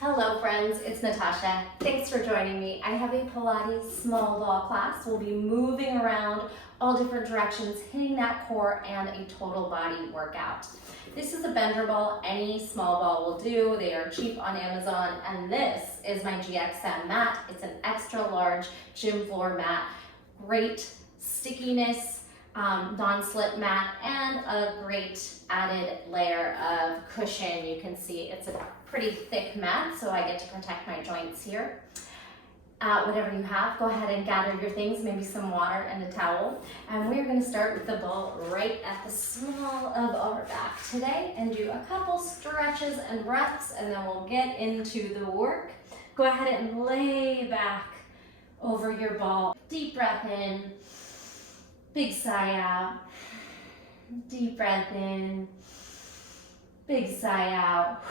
Hello friends, it's Natasha. Thanks for joining me. I have a Pilates small ball class. We'll be moving around all different directions, hitting that core and a total body workout. This is a bender ball. Any small ball will do. They are cheap on Amazon, and this is my GXM mat. It's an extra large gym floor mat. Great stickiness, non-slip mat, and a great added layer of cushion. You can see it's a pretty thick mat, so I get to protect my joints here. Whatever you have, go ahead and gather your things, maybe some water and a towel. And we're going to start with the ball right at the small of our back today and do a couple stretches and breaths, and then we'll get into the work. Go ahead and lay back over your ball. Deep breath in, big sigh out. Deep breath in, big sigh out.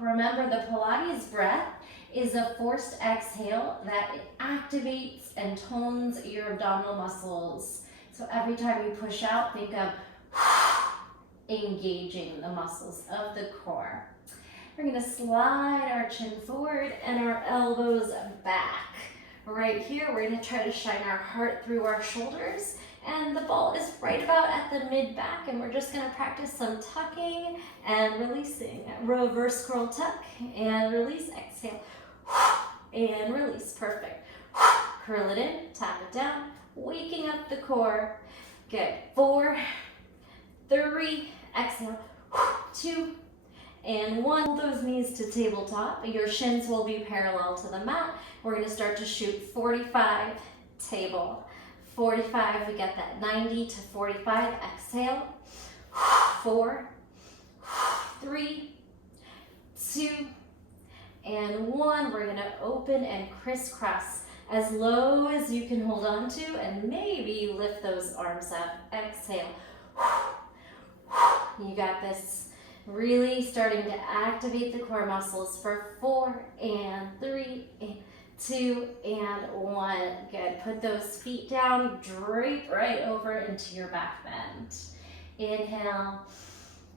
Remember, the Pilates breath is a forced exhale that activates and tones your abdominal muscles. So every time you push out, think of engaging the muscles of the core. We're going to slide our chin forward and our elbows back. Right here, we're going to try to shine our heart through our shoulders. And the ball is right about at the mid-back, and we're just going to practice some tucking and releasing. Reverse curl tuck and release, exhale, and release. Perfect. Curl it in, tap it down, waking up the core. Good. 4, 3, exhale, 2, and 1. Pull those knees to tabletop. Your shins will be parallel to the mat. We're going to start to shoot 45 table. 45, we get that 90 to 45, exhale, 4, 3, 2, and 1. We're gonna open and crisscross as low as you can hold on to, and maybe lift those arms up, exhale. You got this. Really starting to activate the core muscles for 4 and 3 and 2 and 1. Good. Put those feet down, drape right over into your back bend. Inhale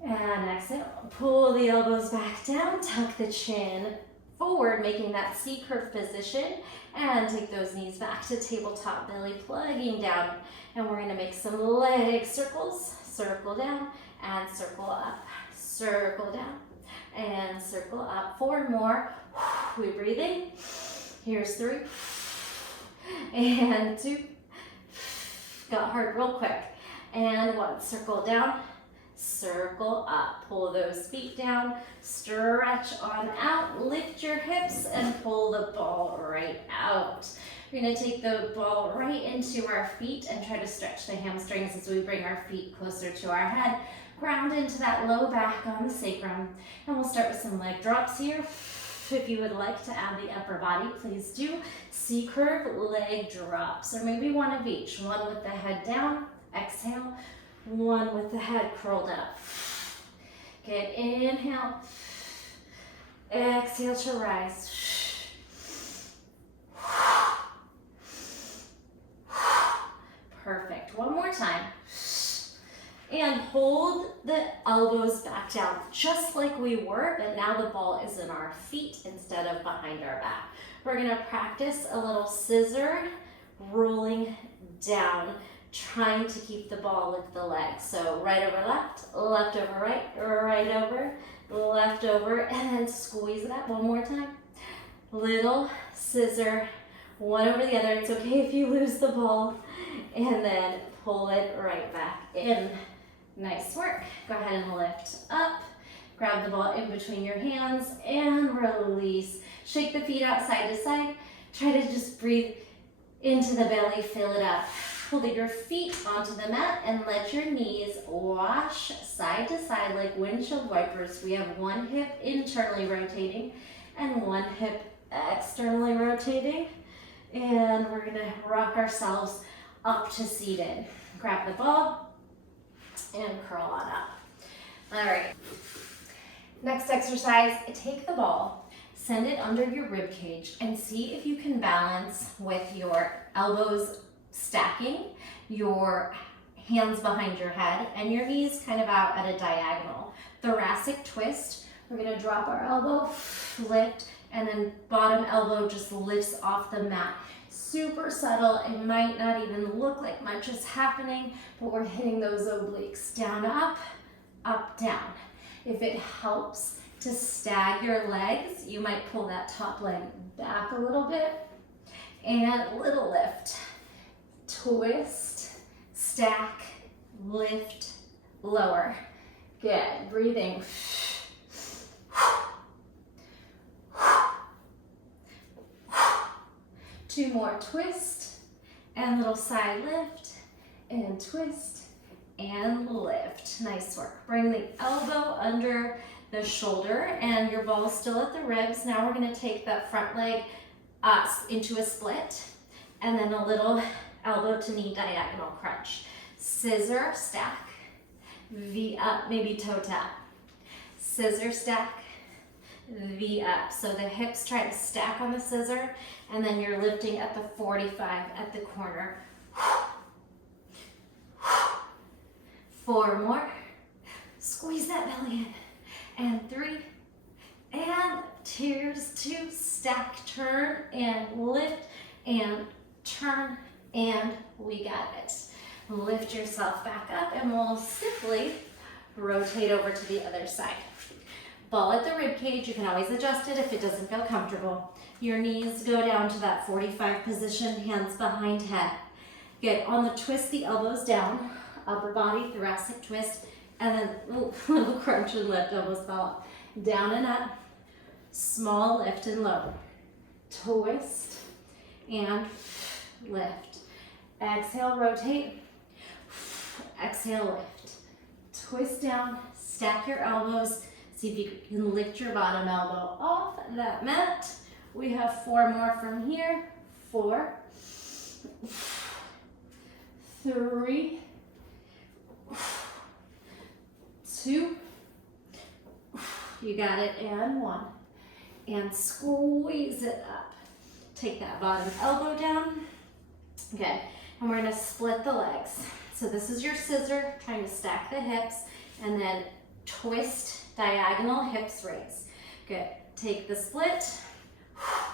and exhale. Pull the elbows back down, tuck the chin forward, making that C curve position, and take those knees back to tabletop, belly plugging down. And we're going to make some leg circles. Circle down and circle up. Circle down and circle up. 4 more. We breathe in. Here's 3, and 2, got hard real quick, and 1, circle down, circle up, pull those feet down, stretch on out, lift your hips, and pull the ball right out. We're going to take the ball right into our feet and try to stretch the hamstrings as we bring our feet closer to our head, ground into that low back on the sacrum, and we'll start with some leg drops here. If you would like to add the upper body, please do. C-curve leg drops, or maybe one of each. One with the head down, exhale. One with the head curled up. Good, inhale. Exhale to rise. Perfect, one more time. And hold the elbows back down, just like we were, but now the ball is in our feet instead of behind our back. We're gonna practice a little scissor rolling down, trying to keep the ball with the legs. So right over left, left over right, right over, left over, and then squeeze it up one more time. Little scissor, one over the other. It's okay if you lose the ball, and then pull it right back in. Nice work. Go ahead and lift up. Grab the ball in between your hands and release. Shake the feet out side to side. Try to just breathe into the belly, fill it up. Pull your feet onto the mat and let your knees wash side to side like windshield wipers. We have one hip internally rotating and one hip externally rotating. And we're gonna rock ourselves up to seated. Grab the ball and curl on up. All right. Next exercise, take the ball, send it under your rib cage, and see if you can balance with your elbows stacking, your hands behind your head, and your knees kind of out at a diagonal. Thoracic twist. We're gonna drop our elbow, lift, and then bottom elbow just lifts off the mat. Super subtle, it might not even look like much is happening, but we're hitting those obliques. Down, up, down. If it helps to stag your legs, you might pull that top leg back a little bit, and little lift. Twist, stack, lift, lower. Good, breathing. 2 more, twist, and little side lift, and twist, and lift. Nice work. Bring the elbow under the shoulder, and your ball's still at the ribs. Now we're gonna take that front leg into a split, and then a little elbow to knee diagonal crunch. Scissor, stack, V up, maybe toe tap. Scissor, stack, V up. So the hips try to stack on the scissor, and then you're lifting at the 45 at the corner. 4 more. Squeeze that belly in. And 3, and here's 2. Stack, turn, and lift, and turn, and we got it. Lift yourself back up, and we'll simply rotate over to the other side. Ball at the rib cage. You can always adjust it if it doesn't feel comfortable. Your knees go down to that 45 position, hands behind head. Good. On the twist, the elbows down, upper body, thoracic twist, and then little crunch and lift, elbows fall up. Down and up, small lift and lower. Twist and lift. Exhale, rotate. Exhale, lift. Twist down, stack your elbows. See if you can lift your bottom elbow off that mat. We have 4 more from here. 4, 3, 2, you got it, and 1. And squeeze it up. Take that bottom elbow down. Okay, and we're gonna split the legs. So this is your scissor, trying to stack the hips, and then twist, diagonal, hips raise. Good, take the split,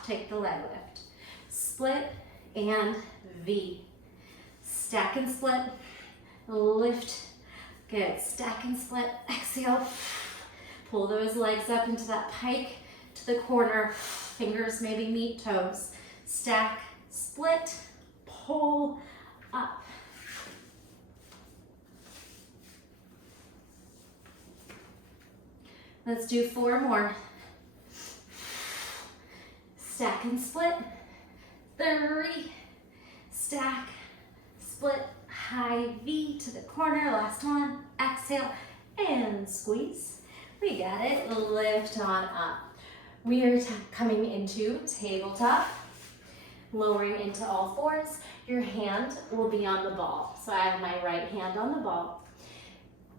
take the leg lift. Split and V. Stack and split, lift. Good, stack and split, exhale. Pull those legs up into that pike to the corner. Fingers maybe meet toes. Stack, split, pull up. Let's do 4 more. Stack and split. 3, stack, split, high V to the corner. Last one, exhale and squeeze. We got it, lift on up. We are coming into tabletop, lowering into all 4s. Your hand will be on the ball. So I have my right hand on the ball.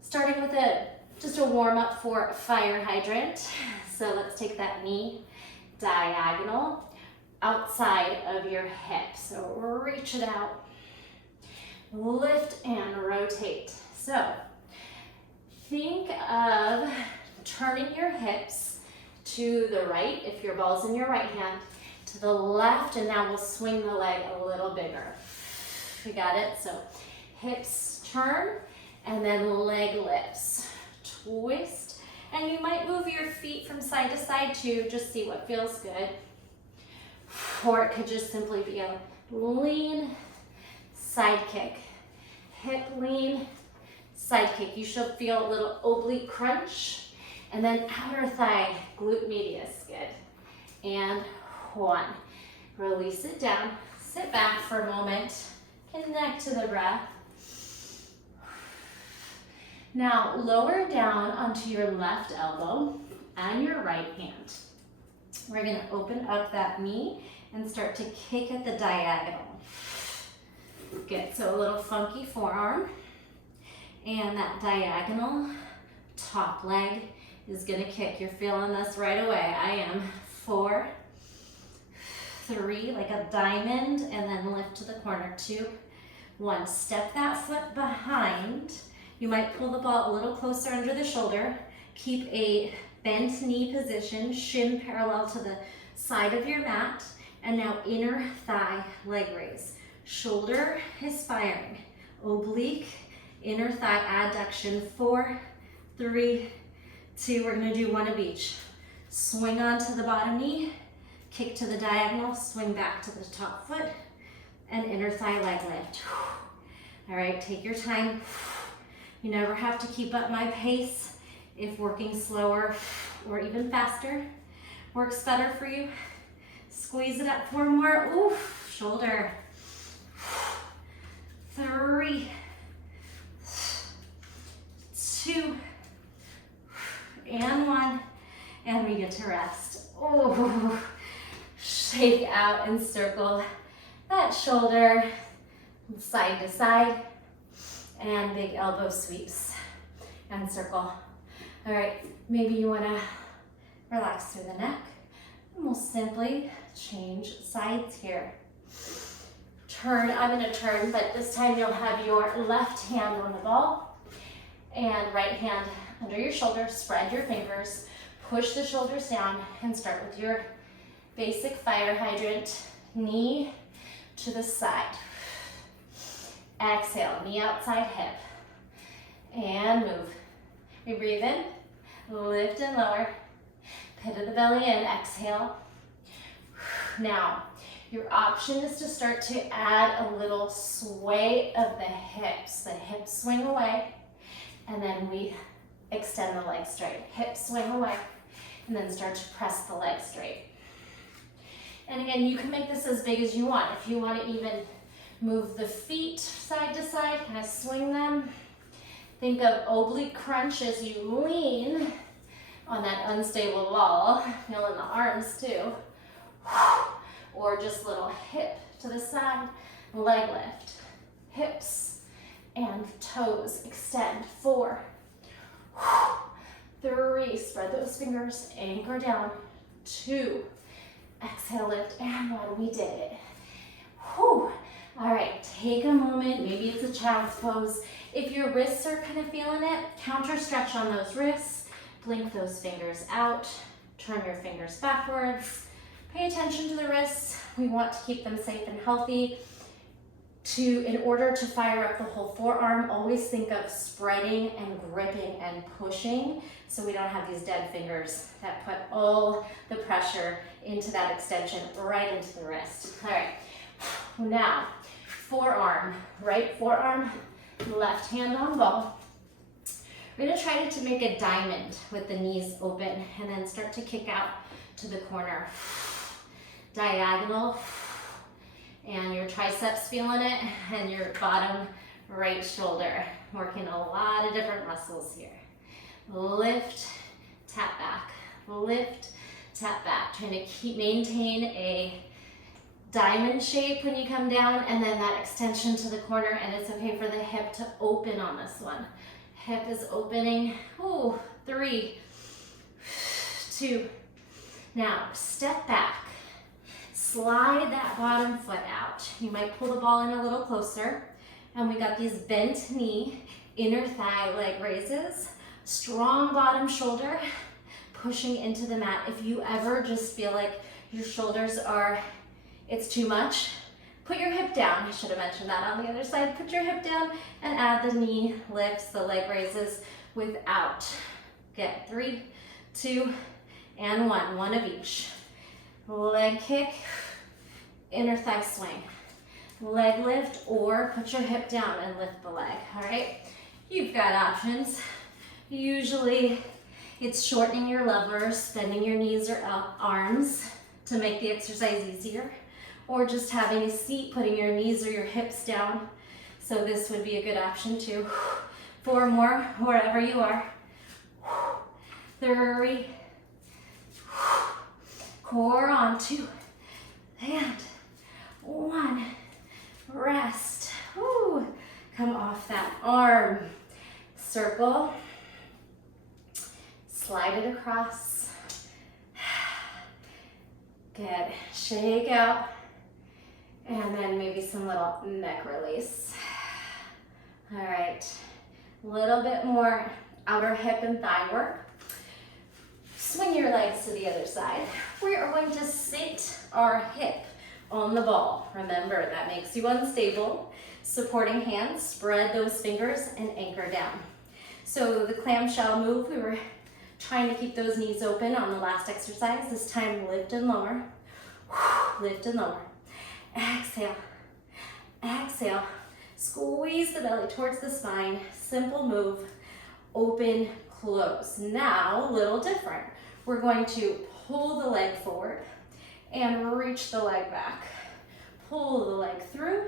Starting with just a warm up for a fire hydrant. So let's take that knee diagonal outside of your hip. So reach it out, lift and rotate. So think of turning your hips to the right, if your ball's in your right hand, to the left, and now we'll swing the leg a little bigger. We got it? So hips turn, and then leg lifts. Twist, and you might move your feet from side to side too, just see what feels good. Or it could just simply be a lean side kick. Hip lean, side kick. You should feel a little oblique crunch. And then outer thigh, glute medius, good. And 1. Release it down, sit back for a moment, connect to the breath. Now lower down onto your left elbow and your right hand. We're gonna open up that knee and start to kick at the diagonal. Good, so a little funky forearm. And that diagonal top leg is gonna kick. You're feeling this right away. I am. 4, 3, like a diamond, and then lift to the corner. 2, 1. Step that foot behind. You might pull the ball a little closer under the shoulder. Keep a bent knee position, shin parallel to the side of your mat, and now inner thigh leg raise. Shoulder is firing. Oblique, inner thigh adduction. 4, 3, 2. We're gonna do one of each. Swing onto the bottom knee, kick to the diagonal, swing back to the top foot, and inner thigh leg lift. All right, take your time. You never have to keep up my pace. If working slower or even faster works better for you, squeeze it up 4 more. Oof, shoulder. 3, 2, and 1. And we get to rest. Oh, shake out and circle that shoulder side to side, and big elbow sweeps and circle. All right, maybe you wanna relax through the neck, and we'll simply change sides here. Turn, I'm gonna turn, but this time you'll have your left hand on the ball and right hand under your shoulder. Spread your fingers, push the shoulders down, and start with your basic fire hydrant. Knee to the side. Exhale, knee outside hip. And move. We breathe in, lift and lower. Pit of the belly in, exhale. Now, your option is to start to add a little sway of the hips. The hips swing away, and then we extend the legs straight. Hips swing away, and then start to press the legs straight. And again, you can make this as big as you want. If you want to even move the feet side to side, kind of swing them. Think of oblique crunch as you lean on that unstable ball. Feel in the arms too. Or just little hip to the side, leg lift. Hips and toes extend. 4, 3, spread those fingers, anchor down. 2, exhale, lift, and 1, we did it. Whew. All right, take a moment, maybe it's a child's pose. If your wrists are kind of feeling it, counter stretch on those wrists, blink those fingers out, turn your fingers backwards, pay attention to the wrists. We want to keep them safe and healthy. In order to fire up the whole forearm, always think of spreading and gripping and pushing so we don't have these dead fingers that put all the pressure into that extension right into the wrist. All right, now forearm, right forearm, left hand on ball. We're gonna try to make a diamond with the knees open and then start to kick out to the corner. Diagonal, and your triceps feeling it, and your bottom right shoulder. Working a lot of different muscles here. Lift, tap back, lift, tap back. Trying to maintain a diamond shape when you come down, and then that extension to the corner, and it's okay for the hip to open on this one. Hip is opening. Ooh, 3, 2. Now, step back. Slide that bottom foot out. You might pull the ball in a little closer. And we got these bent knee, inner thigh leg raises, strong bottom shoulder, pushing into the mat. If you ever just feel like your shoulders it's too much, put your hip down. I should have mentioned that on the other side. Put your hip down and add the knee lifts, the leg raises without. Get 3, 2, and 1. One of each. Leg kick, inner thigh swing. Leg lift, or put your hip down and lift the leg, all right? You've got options. Usually it's shortening your levers, bending your knees or arms to make the exercise easier, or just having a seat, putting your knees or your hips down. So this would be a good option too. 4 more, wherever you are. 3, core on, 2, and 1. Rest. Woo. Come off that arm. Circle. Slide it across. Good. Shake out. And then maybe some little neck release. All right. A little bit more outer hip and thigh work. Swing your legs to the other side. We are going to sit our hip on the ball. Remember, that makes you unstable. Supporting hands, spread those fingers and anchor down. So the clamshell move, we were trying to keep those knees open on the last exercise. This time, lift and lower. Lift and lower. Exhale. Exhale. Squeeze the belly towards the spine. Simple move. Open, close. Now, a little different. We're going to pull the leg forward and reach the leg back. Pull the leg through,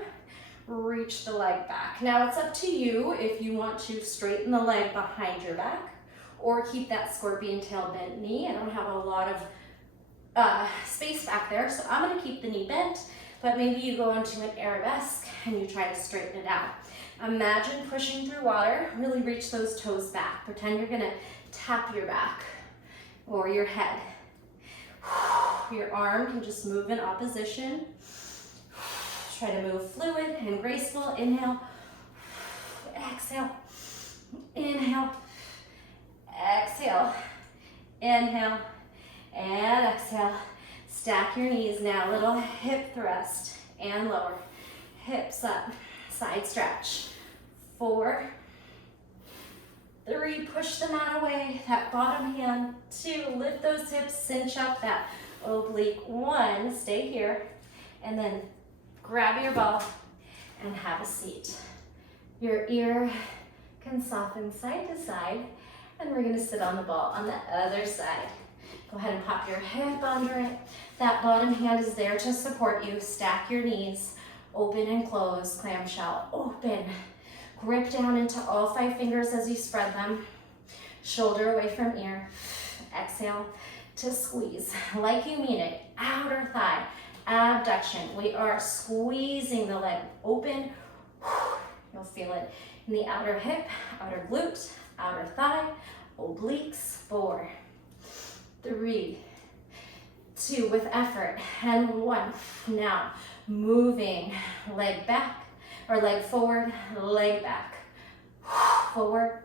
reach the leg back. Now it's up to you if you want to straighten the leg behind your back or keep that scorpion tail bent knee. I don't have a lot of space back there, so I'm gonna keep the knee bent, but maybe you go into an arabesque and you try to straighten it out. Imagine pushing through water, really reach those toes back. Pretend you're gonna tap your back or your head. Your arm can just move in opposition. Try to move fluid and graceful. Inhale, exhale, inhale, exhale, inhale, and exhale. Stack your knees now, little hip thrust and lower. Hips up, side stretch. 4, 3, push the mat away, that bottom hand. 2, lift those hips, cinch up that oblique. 1, stay here, and then grab your ball and have a seat. Your ear can soften side to side, and we're gonna sit on the ball on the other side. Go ahead and pop your hip under it. That bottom hand is there to support you. Stack your knees, open and close, clamshell, open. Grip down into all 5 fingers as you spread them. Shoulder away from ear. Exhale to squeeze, like you mean it. Outer thigh, abduction. We are squeezing the leg open. You'll feel it in the outer hip, outer glute, outer thigh, obliques. 4, 3, 2, with effort, and 1. Now, moving leg back, or leg forward, leg back. Forward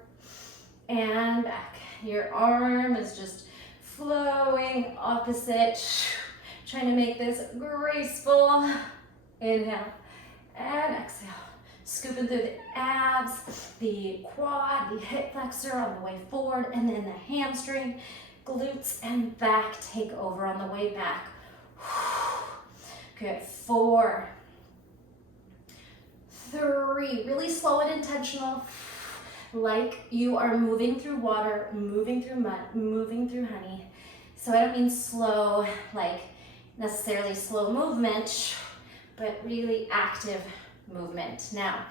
and back. Your arm is just flowing opposite. Trying to make this graceful. Inhale and exhale. Scooping through the abs, the quad, the hip flexor on the way forward, and then the hamstring, glutes, and back take over on the way back. Good. 4, 3, really slow and intentional, like you are moving through water, moving through mud, moving through honey. So I don't mean slow, like necessarily slow movement, but really active movement. Now,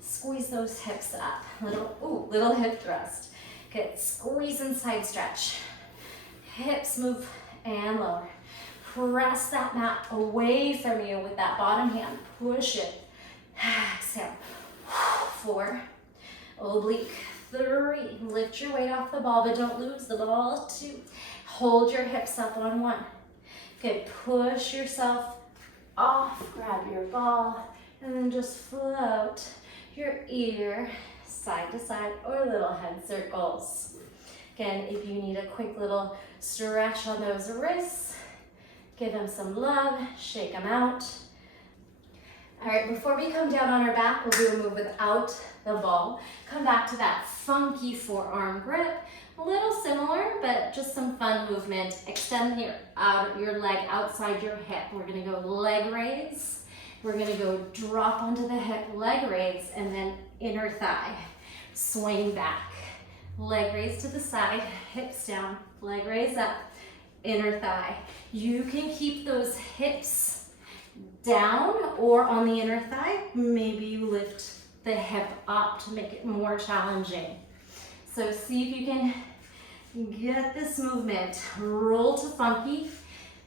squeeze those hips up, little hip thrust. Good, squeeze and side stretch. Hips move and lower. Press that mat away from you with that bottom hand, push it. Exhale. 4, oblique. 3, lift your weight off the ball, but don't lose the ball. 2, hold your hips up on 1. Good, push yourself off, grab your ball, and then just float your ear side to side or little head circles. Again, if you need a quick little stretch on those wrists, give them some love, shake them out. All right, before we come down on our back, we'll do a move without the ball. Come back to that funky forearm grip. A little similar, but just some fun movement. Extend your leg outside your hip. We're gonna go leg raise. We're gonna go drop onto the hip, leg raise, and then inner thigh. Swing back. Leg raise to the side, hips down, leg raise up, inner thigh. You can keep those hips down or on the inner thigh. Maybe you lift the hip up to make it more challenging. So see if you can get this movement. Roll to funky,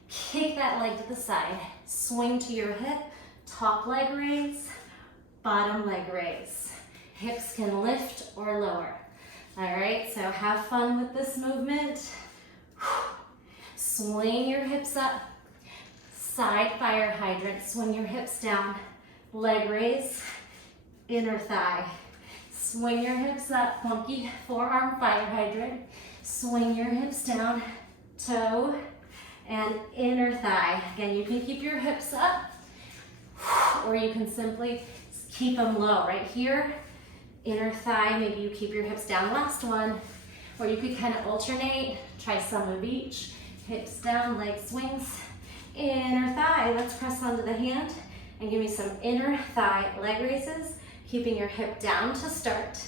kick that leg to the side, swing to your hip, top leg raise, bottom leg raise. Hips can lift or lower. All right, so have fun with this movement. Swing your hips up, side fire hydrant, swing your hips down, leg raise, inner thigh. Swing your hips up, funky forearm fire hydrant. Swing your hips down, toe, and inner thigh. Again, you can keep your hips up, or you can simply keep them low. Right here, inner thigh, maybe you keep your hips down, last one. Or you could kind of alternate, try some of each. Hips down, leg swings, inner thigh. Let's press onto the hand and give me some inner thigh leg raises, keeping your hip down to start.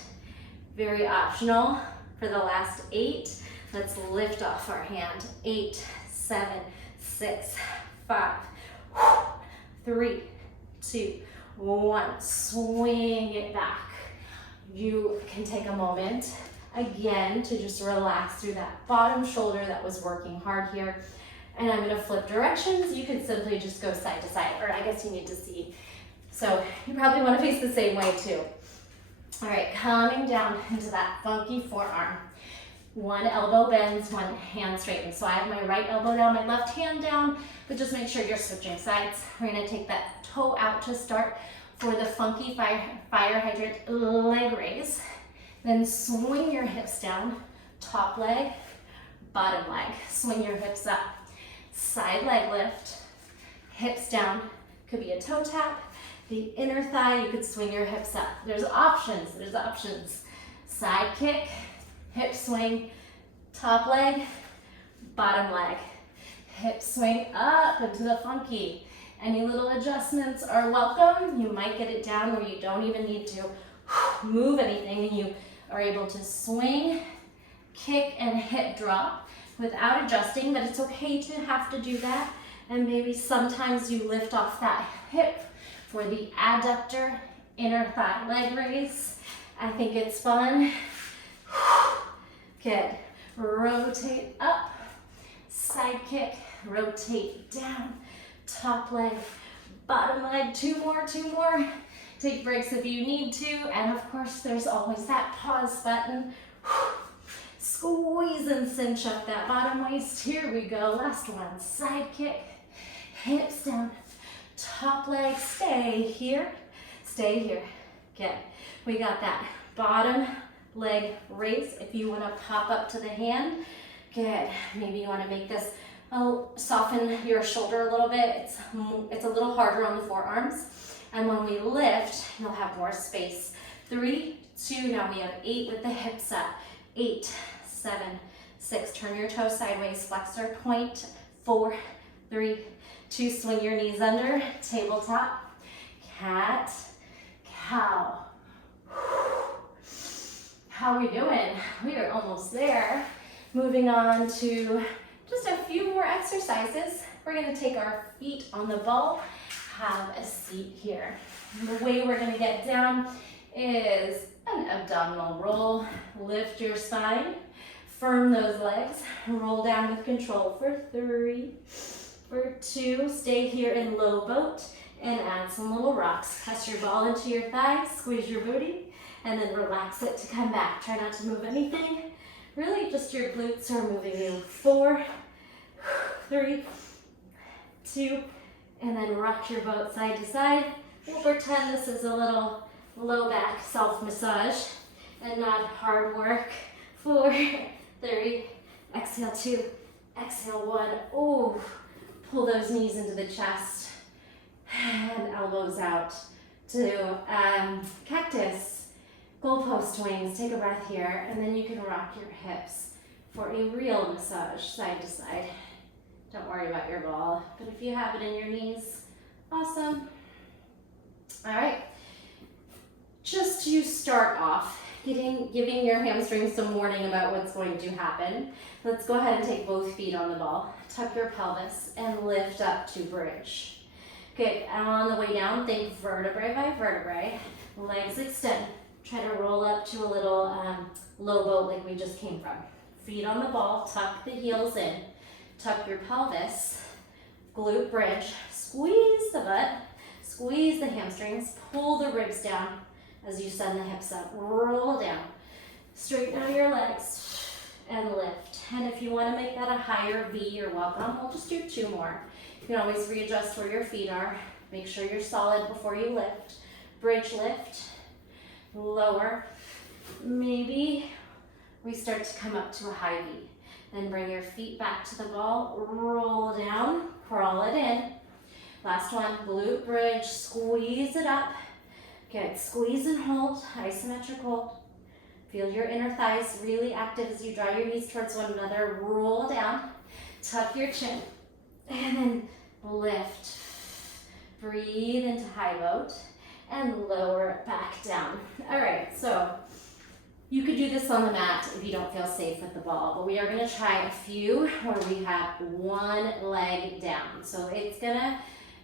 Very optional for the last 8. Let's lift off our hand. 8, 7, 6, 5, 3, 2, 1. Swing it back. You can take a moment again to just relax through that bottom shoulder that was working hard here. And I'm gonna flip directions. You can simply just go side to side, or I guess you need to see. So you probably wanna face the same way too. All right, coming down into that funky forearm. One elbow bends, one hand straightens. So I have my right elbow down, my left hand down, but just make sure you're switching sides. We're gonna take that toe out to start for the funky fire hydrant leg raise. Then swing your hips down, top leg, bottom leg. Swing your hips up, side leg lift, hips down. Could be a toe tap. The inner thigh, you could swing your hips up. There's options. Side kick, hip swing, top leg, bottom leg. Hip swing up into the funky. Any little adjustments are welcome. You might get it down where you don't even need to move anything, and you are able to swing, kick, and hip drop without adjusting, but it's okay to have to do that. And maybe sometimes you lift off that hip for the adductor inner thigh leg raise. I think it's fun. Good. Rotate up, side kick, rotate down, top leg, bottom leg. Two more. Take breaks if you need to, and of course there's always that pause button. Squeeze and cinch up that bottom waist. Here we go, last one. Side kick, hips down, top leg, stay here. Good. We got that bottom leg raise. If you want to pop up to the hand, good. Maybe you want to make this, soften your shoulder a little bit. It's a little harder on the forearms. And when we lift, you'll have more space. 3, 2, now we have 8 with the hips up. 8, 7, 6, turn your toes sideways, flexor point. 4, 3, 2, swing your knees under, tabletop, cat, cow. How are we doing? We are almost there. Moving on to just a few more exercises. We're gonna take our feet on the ball, have a seat here. The way we're gonna get down is an abdominal roll. Lift your spine, firm those legs, roll down with control for 3, for 2, stay here in low boat, and add some little rocks. Press your ball into your thigh, squeeze your booty, and then relax it to come back. Try not to move anything. Really just your glutes are moving you. 4, 3, 2, and then rock your boat side to side. We'll pretend this is a little low back self-massage and not hard work. 4, 3, exhale 2, exhale 1. Oh, pull those knees into the chest and elbows out to cactus, goalpost swings. Take a breath here, and then you can rock your hips for a real massage side to side. Don't worry about your ball, but if you have it in your knees, awesome. All right, just to start off, giving your hamstrings some warning about what's going to happen, let's go ahead and take both feet on the ball. Tuck your pelvis and lift up to bridge. Good, on the way down, think vertebrae by vertebrae, legs extend. Try to roll up to a little low boat like we just came from. Feet on the ball, tuck the heels in. Tuck your pelvis, glute bridge, squeeze the butt, squeeze the hamstrings, pull the ribs down as you send the hips up, roll down. Straighten out your legs and lift. And if you want to make that a higher V, you're welcome. We'll just do 2 more. You can always readjust where your feet are. Make sure you're solid before you lift. Bridge lift, lower. Maybe we start to come up to a high V. Then bring your feet back to the ball, roll down, crawl it in. Last one, glute bridge, squeeze it up. Good, squeeze and hold, isometric hold. Feel your inner thighs really active as you draw your knees towards one another. Roll down, tuck your chin, and then lift. Breathe into high boat and lower it back down. All right, so you could do this on the mat if you don't feel safe with the ball, but we are gonna try a few where we have one leg down. So it's gonna,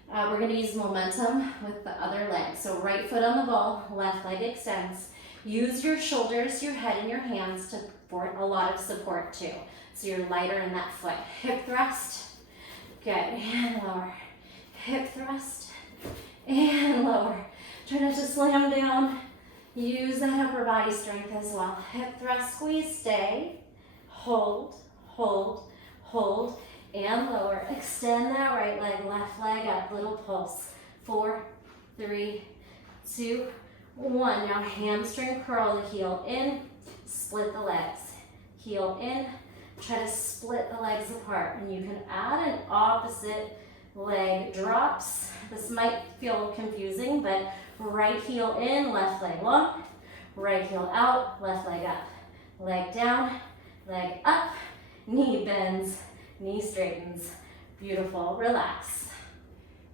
we're gonna use momentum with the other leg. So right foot on the ball, left leg extends. Use your shoulders, your head, and your hands to for a lot of support too. So you're lighter in that foot. Hip thrust, good, and lower. Hip thrust, and lower. Try not to slam down. Use that upper body strength as well. Hip thrust, squeeze, stay. Hold, hold, hold, and lower. Extend that right leg, left leg up, little pulse. 4, 3, 2, 1. Now hamstring curl the heel in, split the legs. Heel in, try to split the legs apart. And you can add an opposite leg drops. This might feel confusing, but right heel in, left leg long, right heel out, left leg up. Leg down, leg up, knee bends, knee straightens. Beautiful, relax.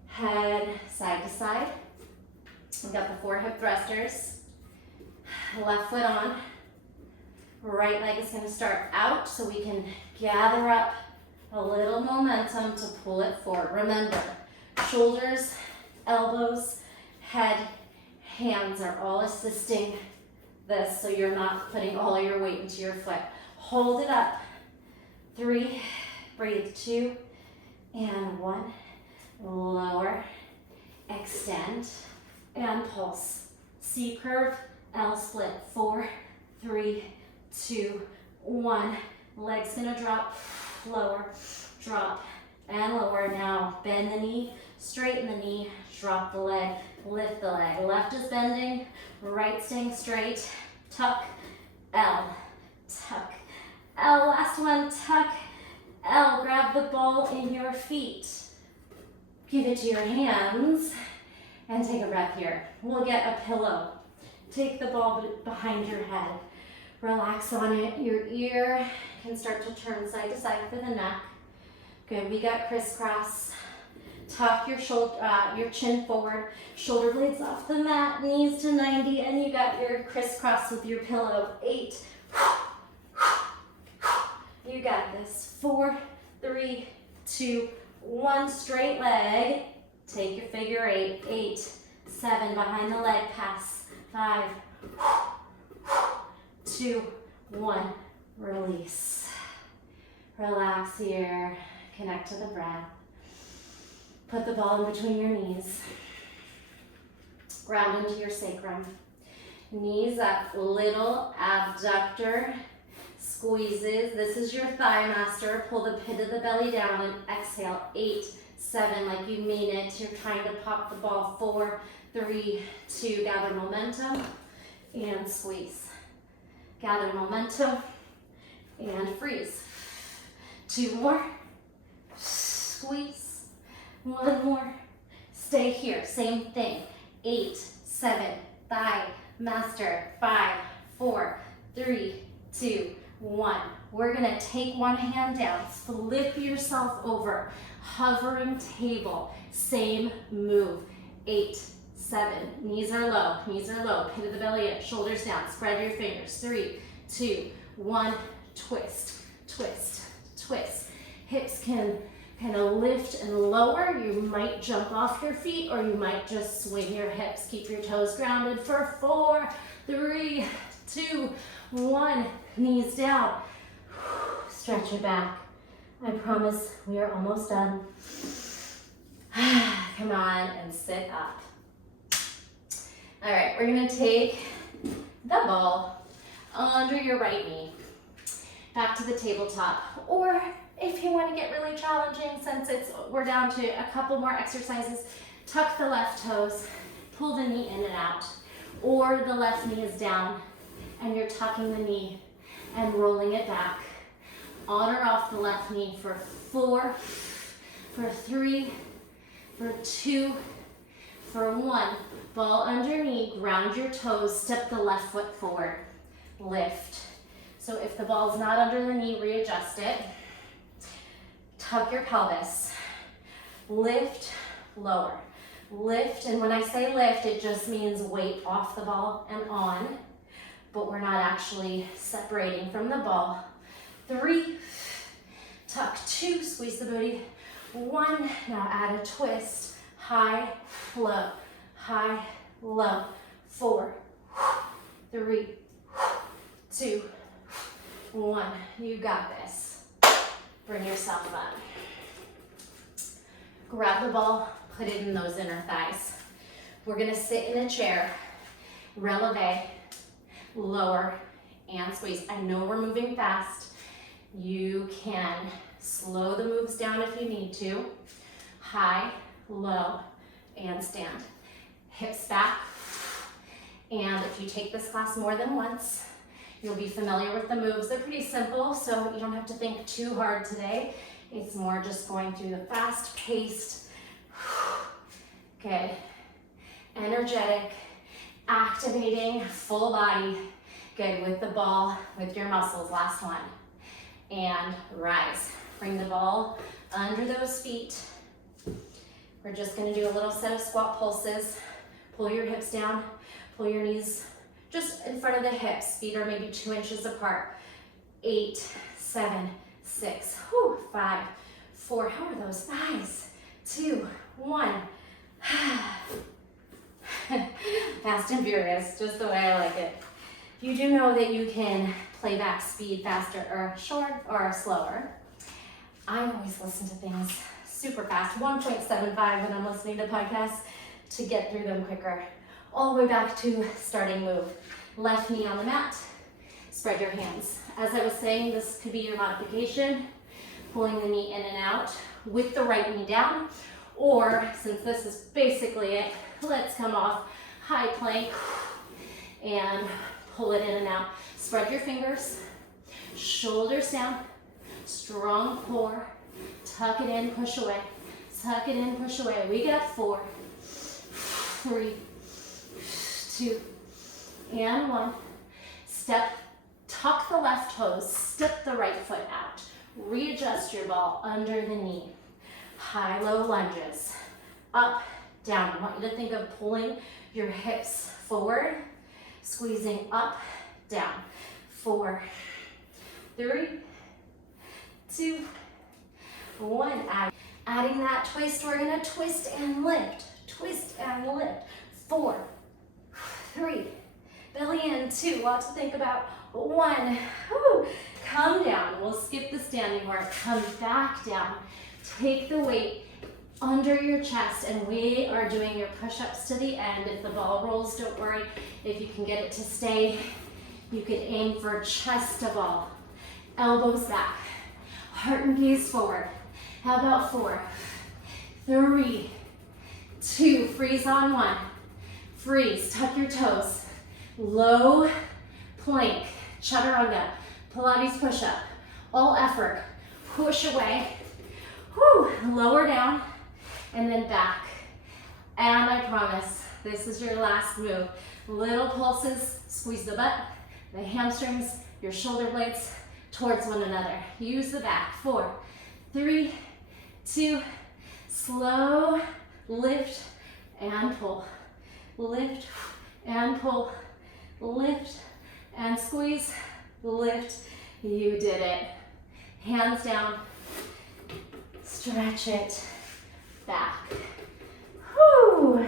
Head side to side. We've got the 4 hip thrusters. Left foot on. Right leg is going to start out so we can gather up a little momentum to pull it forward. Remember, shoulders, elbows, head, hands are all assisting this so you're not putting all your weight into your foot. Hold it up. 3, breathe, 2, and 1. Lower, extend, and pulse. C curve, L split. 4, 3, 2, 1. Legs gonna drop, lower, drop, and lower. Now bend the knee, straighten the knee, drop the leg, lift the leg. Left is bending, right staying straight. Tuck, L, tuck, L. Last one, tuck, L. Grab the ball in your feet. Give it to your hands and take a breath here. We'll get a pillow. Take the ball behind your head. Relax on it. Your ear can start to turn side to side for the neck. Good, we got crisscross. Tuck your shoulder, your chin forward, shoulder blades off the mat, knees to 90, and you got your crisscross with your pillow. 8. You got this. 4, 3, 2, 1. Straight leg. Take your figure 8. 8, 7. Behind the leg pass. 5, 2, 1. Release. Relax here. Connect to the breath. Put the ball in between your knees. Ground into your sacrum. Knees up, little abductor squeezes. This is your thigh master. Pull the pit of the belly down and exhale. 8, 7, like you mean it. You're trying to pop the ball. 4, 3, 2, gather momentum and squeeze. Gather momentum and freeze. 2 more. Squeeze. 1 more. Stay here. Same thing. 8, 7. Thigh master. 5, 4, 3, 2, 1. We're going to take one hand down. Flip yourself over. Hovering table. Same move. 8, 7. Knees are low. Knees are low. Pit of the belly up. Shoulders down. Spread your fingers. 3, 2, 1. Twist. Twist. Twist. Hips can kind of lift and lower. You might jump off your feet or you might just swing your hips. Keep your toes grounded for 4, 3, 2, 1. Knees down. Stretch it back. I promise we are almost done. Come on and sit up. All right, we're gonna take the ball under your right knee, back to the tabletop, or if you want to get really challenging, since we're down to a couple more exercises, tuck the left toes, pull the knee in and out, or the left knee is down and you're tucking the knee and rolling it back On or off the left knee for 4, for 3, for 2, for 1. Ball under knee, ground your toes, step the left foot forward. Lift. So if the ball's not under the knee, readjust it. Tuck your pelvis. Lift, lower. Lift, and when I say lift, it just means weight off the ball and on, but we're not actually separating from the ball. 3, tuck, 2, squeeze the booty. 1, now add a twist. High, low, high, low. 4, 3, 2, 1. You got this. Bring yourself up. Grab the ball, put it in those inner thighs. We're gonna sit in a chair, releve, lower, and squeeze. I know we're moving fast. You can slow the moves down if you need to. High, low, and stand. Hips back. And if you take this class more than once, you'll be familiar with the moves. They're pretty simple, so you don't have to think too hard today. It's more just going through the fast-paced, good, energetic, activating, full body, good, with the ball, with your muscles. Last one. And rise. Bring the ball under those feet. We're just gonna do a little set of squat pulses. Pull your hips down, pull your knees just in front of the hips. Feet are maybe 2 inches apart. 8, 7, 6, 5, 4. How are those thighs? 2, 1. Fast and furious, just the way I like it. You do know that you can play back speed faster or short or slower. I always listen to things super fast, 1.75 when I'm listening to podcasts, to get through them quicker. All the way back to starting move. Left knee on the mat, spread your hands. As I was saying, this could be your modification, pulling the knee in and out with the right knee down, or since this is basically it, let's come off high plank and pull it in and out. Spread your fingers, shoulders down, strong core, tuck it in, push away, tuck it in, push away. We got 4, 3, 2, and 1. Step, tuck the left toes, step the right foot out. Readjust your ball under the knee. High-low lunges. Up, down. I want you to think of pulling your hips forward, squeezing up, down. 4, 3, 2, 1. Adding that twist, we're gonna twist and lift. Twist and lift. 4, 3, belly in. 2, lot to think about. 1, whew. Come down. We'll skip the standing part. Come back down. Take the weight under your chest, and we are doing your push-ups to the end. If the ball rolls, don't worry. If you can get it to stay, you can aim for chest to ball. Elbows back. Heart and gaze forward. How about 4, 3, 2, freeze on 1. Freeze, tuck your toes. Low plank, chaturanga, Pilates push-up. All effort, push away. Whew. Lower down, and then back. And I promise, this is your last move. Little pulses, squeeze the butt, the hamstrings, your shoulder blades towards one another. Use the back. 4, 3, 2, slow, lift and pull. Lift and pull. Lift and squeeze. Lift. You did it. Hands down. Stretch it back. Whew.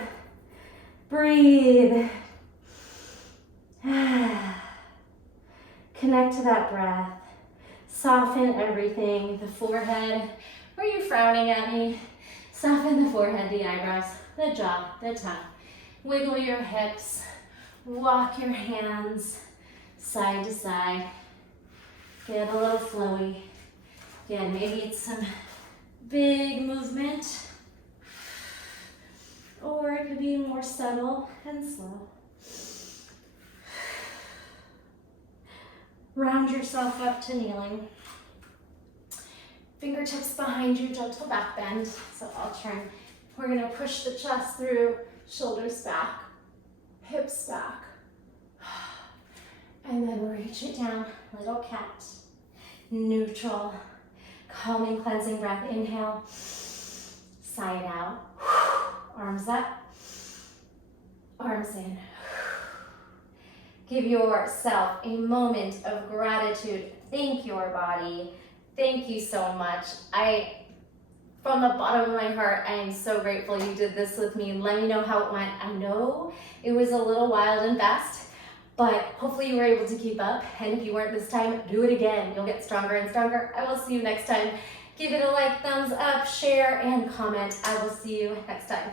Breathe. Connect to that breath. Soften everything. The forehead. Were you frowning at me? Soften the forehead, the eyebrows, the jaw, the tongue. Wiggle your hips. Walk your hands side to side. Get a little flowy. Again, maybe it's some big movement, or it could be more subtle and slow. Round yourself up to kneeling. Fingertips behind you, gentle back bend. So I'll turn. We're gonna push the chest through, shoulders back, hips back. And then reach it down, little cat. Neutral, calming, cleansing breath. Inhale, sigh it out. Arms up, arms in. Give yourself a moment of gratitude. Thank your body. Thank you so much. From the bottom of my heart, I am so grateful you did this with me. Let me know how it went. I know it was a little wild and fast, but hopefully you were able to keep up. And if you weren't this time, do it again. You'll get stronger and stronger. I will see you next time. Give it a like, thumbs up, share, and comment. I will see you next time.